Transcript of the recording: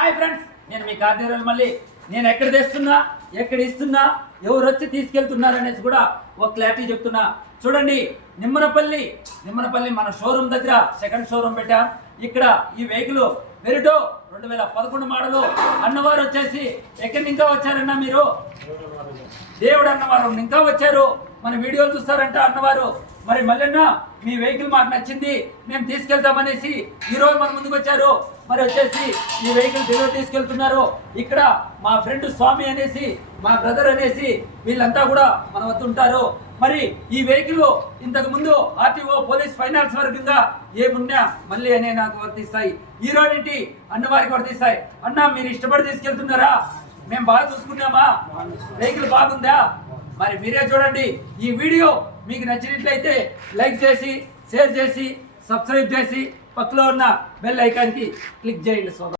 Hi friends, నేను మీ కార్తీరాలు. మళ్ళీ నేను ఎక్కడ తెస్తున్నా, ఎక్కడ ఇస్తున్నా, ఎవరు వచ్చి తీసుకెళ్తున్నారు అనేసి కూడా ఒక క్లారిటీ చెప్తున్నా. చూడండి, నిమ్మనపల్లి మన షోరూమ్ దగ్గర సెకండ్ షోరూమ్ పెట్టాం. ఇక్కడ ఈ వెహికల్ వెరిటో 2011 మోడలు. అన్నవారు వచ్చేసి ఎక్కడి ఇంకా వచ్చారన్నా మీరు? దేవుడు అన్నవారు ఇంకా వచ్చారు. మన వీడియోలు చూస్తారంట అన్నవారు. మరి మల్లన్న, మీ వెహికల్ మాకు నచ్చింది, మేము తీసుకెళ్తామనేసి ఈరోజు మన ముందుకు వచ్చారు. మరి వచ్చేసి ఈ వెహికల్ డెలివరీ తీసుకెళ్తున్నారు. ఇక్కడ మా ఫ్రెండ్ స్వామి అనేసి, మా బ్రదర్ అనేసి వీళ్ళంతా కూడా మన వద్ద ఉంటారు. మరి ఈ వెహికల్ ఇంతకు ముందు ఆర్టీఓ, పోలీస్, ఫైనాన్స్ వర్గంగా ఏమున్నా మళ్ళీ అనే నాకు వర్తిస్తాయి. ఈ రోజు అన్నవారికి వర్తిస్తాయి. అన్న, మీరు ఇష్టపడి తీసుకెళ్తున్నారా? మేము బాగా చూసుకున్నామా? వెహికల్ బాగుందా? మరి మీరే చూడండి. ఈ వీడియో మీకు నచ్చినట్లయితే లైక్ చేసి, షేర్ చేసి, సబ్స్క్రైబ్ చేసి, పక్కలో ఉన్న బెల్ ఐకాన్కి క్లిక్ చేయండి సోదరు.